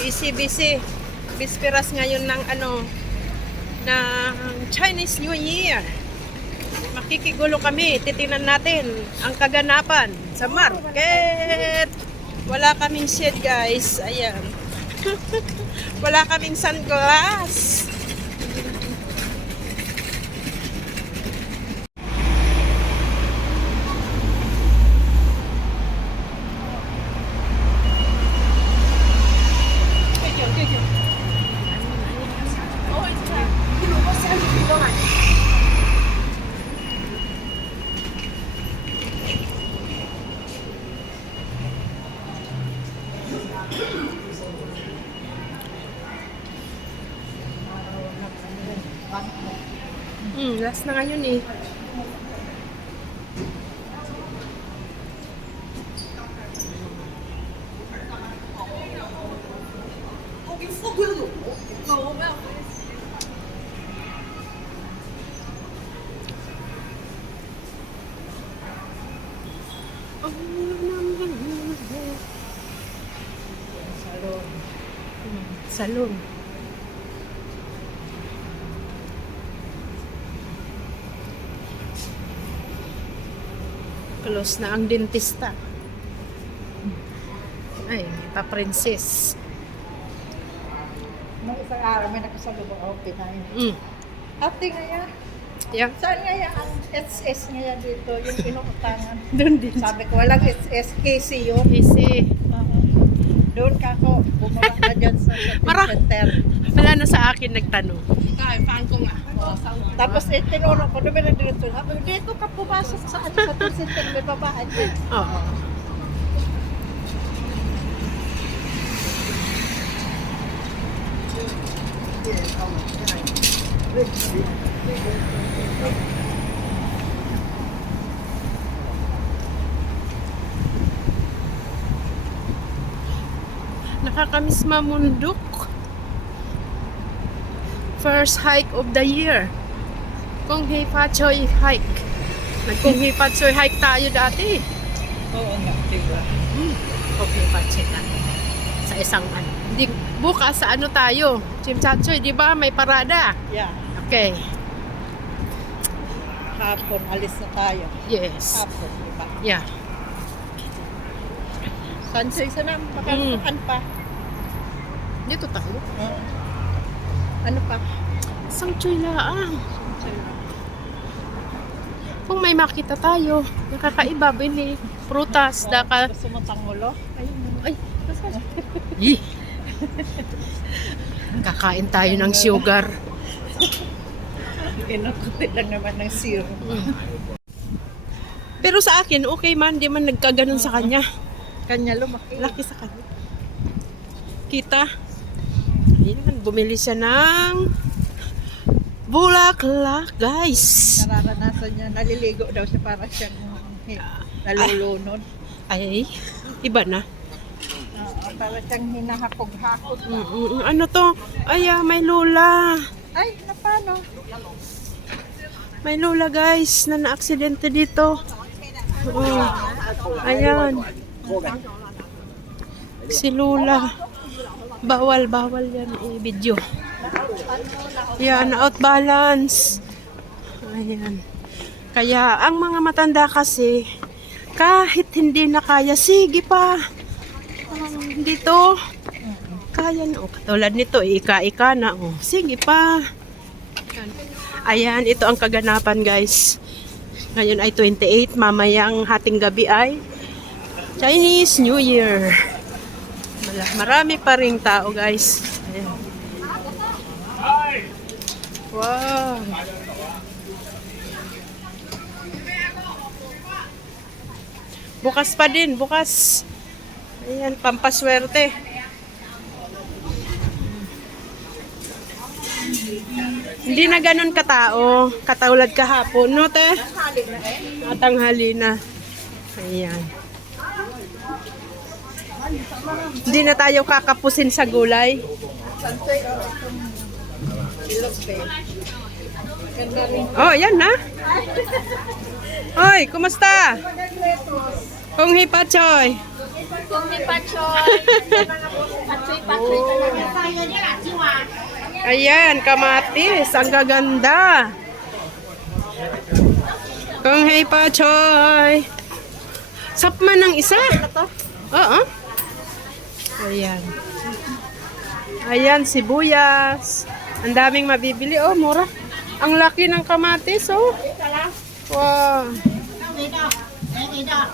Busy. Bisperas ngayon ng ng Chinese New Year. Makikigulo kami. Titingnan natin ang kaganapan sa market. Wala kaming shade, guys. Ayan. Wala kaming sunglass. Last na ngayon eh. Salon. Close na ang dentista. Ay, pa-princess. Nung isang araw, may nakasalubo ako pinahin. Ate nga Yeah. saan nga yan ang SS nga dito, yung inuutangan? Doon din. Sabi ko, walang SS, KC yun. Easy. Doon ka ako, bumaba na dyan sa shopping Mara- center. Wala na sa akin nagtanong. Tapos tinuro ko, doon na dito. Sabi ko, dito ka pumasok sa shopping center, may babaan dyan. Oo. Nakakamiss mamundok. First hike of the year. Kung Pachoy hike. Nag-Kung Pachoy hike tayo dati. Oo nga, diba? Kung Pachoy na. Sa isang Hindi, bukas sa tayo? Chimchachoy, di ba? May parada. Yeah. Okay. Hapon, alis na tayo. Yes. Hapon, diba? Yeah. Sansoy sana, makakakan pa. Dito tayo. Ano pa? Sangchoy laang. Kung may makita tayo, nakakaiba, bili. Prutas, daka. Gusto mo tangulo? Ay, Yee. Kakain tayo ng sugar. Kinukuti lang naman ng zero. Pero sa akin, okay man. Di man nagkaganon sa kanya. Kanya lumaki. Laki sa kanya. Kita. Ayan, bumili siya ng bulaklak, guys. Nararanasan niya, naliligo daw siya para siyang nalulunod. Ay, iba na. Para siyang hinahakog-hakog. Ano to? Ay, may lula. Ay, na paano? May lula, guys, na na-aksidente dito. Ayan. Si Lula. Bawal yan i-video. Yan, out balance. Ayan. Kaya, ang mga matanda kasi, kahit hindi na kaya, sige pa. Dito, kaya na. Katulad nito, ika-ika na. Sige pa. Ayan, ito ang kaganapan, guys. Ngayon ay 28, mamayang hating gabi ay Chinese New Year. Marami pa ring tao, guys. Ayan. Wow. Bukas pa din, bukas. Ayan, pampaswerte. Hindi na ganun katao. Katulad kahapon, no, te? Tanghali na. Ayan. Hindi na tayo kakapusin sa gulay. Oh, yan na. Hoy, kumusta? Kung Pachoy. Kung ni Pachoy. Patsoy talaga. Ayan, kamatis. Ang gaganda. Kung hey pa, Choy. Sapman ng isa. Oo. Ayan. Ayan, sibuyas. Ang daming mabibili. Oh, mura. Ang laki ng kamatis, oh. Wow.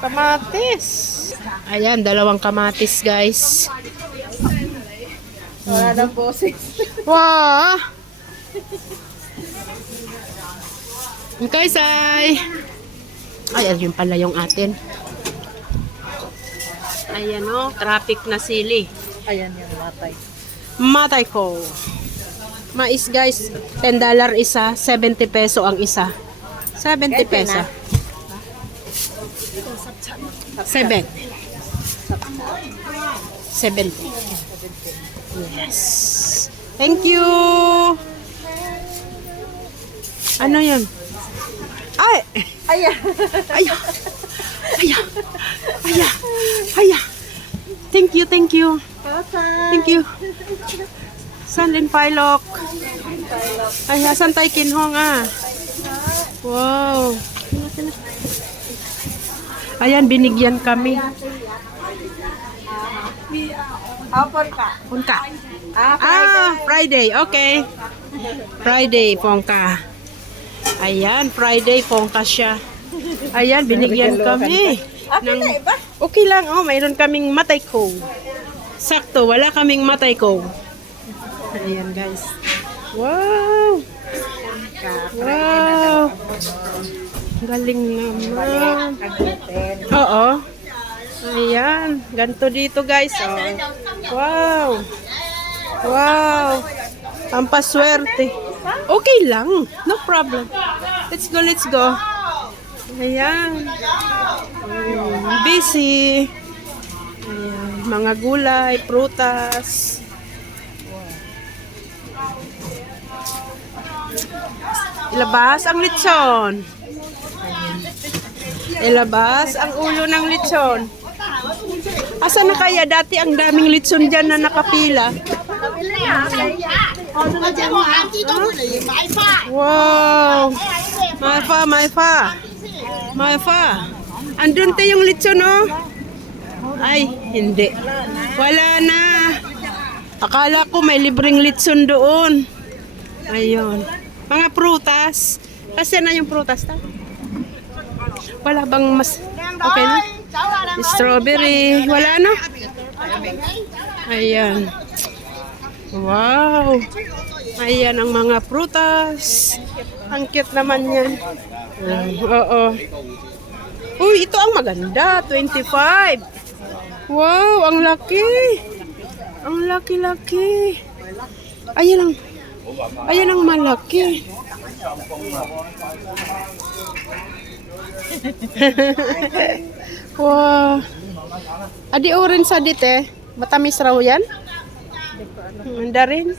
Kamatis. Ayan, dalawang kamatis, guys. Wala ng boses. Wow. Okay, Sai. Ay, ayun pala yung atin. Ayan, oh. Traffic na sili. Ayan yung matay. Matay ko. Mais, guys. $10 isa. 70 peso ang isa. 70 peso. 7. 70. Yes. Thank you. Ano yan? Ay! Ayan. Aya! Aya! Aya! Aya! Thank you, thank you. Thank you. Sandin Pilok. Ay, asan tayo kinhong ah? Wow. Ayan, binigyan kami. Hapon ka. Punta. Ah, Friday. Okay. Friday, pongka. Ayan, Friday, pongka siya. Ayan, binigyan kami. Okay na iba? Okay lang, oh, mayroon kaming matay ko. Sakto, wala kaming matay ko. Ayan, guys. Wow! Wow! Galing naman. Oo. Ayan, ganito dito, guys. Oh. Wow! Wow! Ang paswerte. Okay lang. No problem. Let's go, let's go. Ayan. Busy. Ayan. Mga gulay, prutas. Ilabas ang litson. Ilabas ang ulo ng litson. Asa na kaya? Dati ang daming litson dyan na nakapila. Wow! May fa. Andun tayo yung litson, oh. Ay, hindi. Wala na. Akala ko may libreng litson doon. Ayun. Mga prutas. Kasi na yung prutas ta? Wala bang mas... Okay na? Strawberry. Wala na? Ayan. Wow. Ayan ang mga prutas. Ang cute naman yan. Oo. Uy, ito ang maganda. 25. Wow, ang laki. Ang laki-laki. Ayan ang... Ayan ang malaki. Wow. Adi orange sa dite. Matamis raw yan. Mandarin.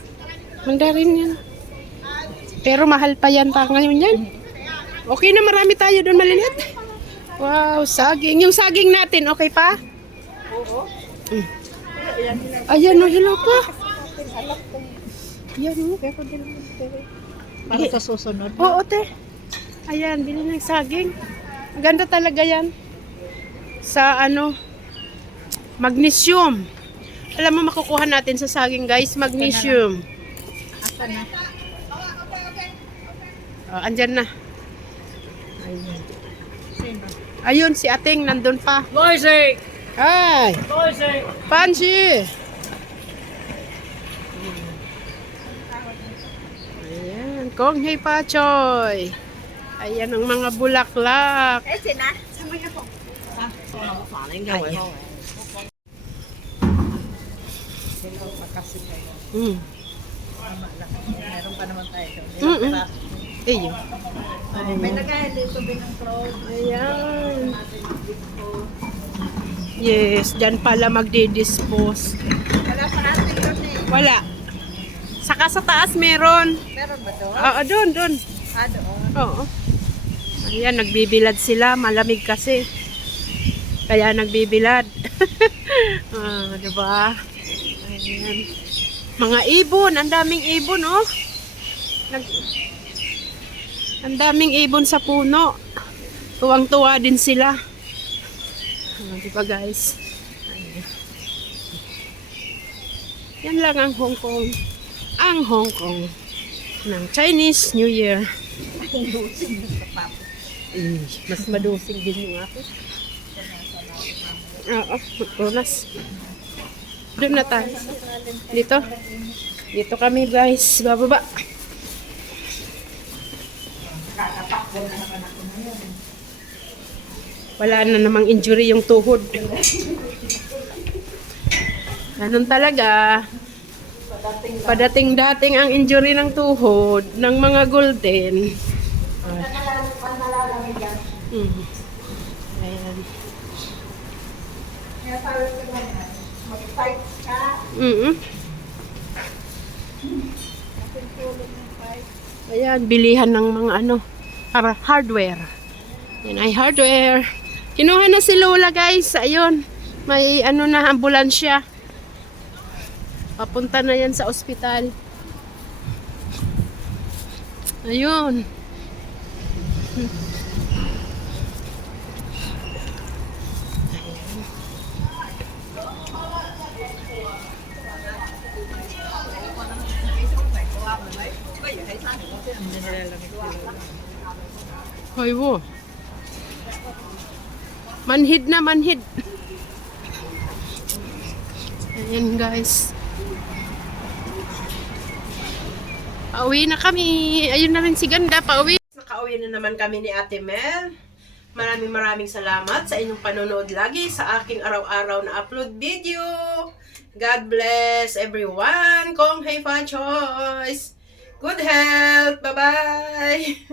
Mandarin yan. Pero mahal pa yan pa ngayon yan. Okay na, marami tayo doon maliliit. Wow, saging. Yung saging natin, okay pa? Oo. Ayan, no, hello pa. Ayan, no. Para sa susunod. Oo, te. Ayan, bili ng saging. Ang ganda talaga yan. Sa ano, magnesium. Alam mo, makukuha natin sa saging, guys, magnesium. Asa na? Oh, andyan na. Ayun. Sino? Ayun, si Ating nandun pa. Boise! Ay, Boise! Panji. Ayan, Kong Hei Pa Choy. Ayan ang mga bulaklak. Eh, sina? Sama niya po. Ayan. Mm. Meron pa naman tayo. Mm-mm. Ayun. May nagahil dito binang Ayan. Yes, dyan pala magdi-dispose. Wala pa natin yun eh. Wala. Saka sa taas meron. Meron ba doon? Oo, doon, doon. Doon. Oo. Ayan, nagbibilad sila. Malamig kasi. Kaya nagbibilad. Diba? Ayan. Ayan. Mga ibon, ang daming ibon, oh. Ang daming ibon sa puno. Tuwang-tuwa din sila. Di ba guys? Ayan. Yan lang ang Hong Kong. Ang Hong Kong ng Chinese New Year. Mas madusing din yung ako. Oo, magpunas. Doon na tayo. Dito. Dito kami guys. Bababa. Wala na namang injury yung tuhod. Ganun talaga. Padating-dating ang injury ng tuhod ng mga golden. Ayan. Mag-fight ka. Ayan, bilihan ng mga ano, para hardware. Yan ay hardware. Kinuha na si Lola guys. Ayun, may ano na ambulansya. Papunta na yan sa ospital. Ayun. Hoy wo. Manhid na, manhid. Ayan guys. Pauwi na kami. Ayun na rin si Ganda, pauwi. Nakauwi na naman kami ni Ate Mel. Maraming salamat sa inyong panonood lagi sa aking araw-araw na upload video. God bless everyone. Kong Hei Fa Choice. Good health. Bye-bye.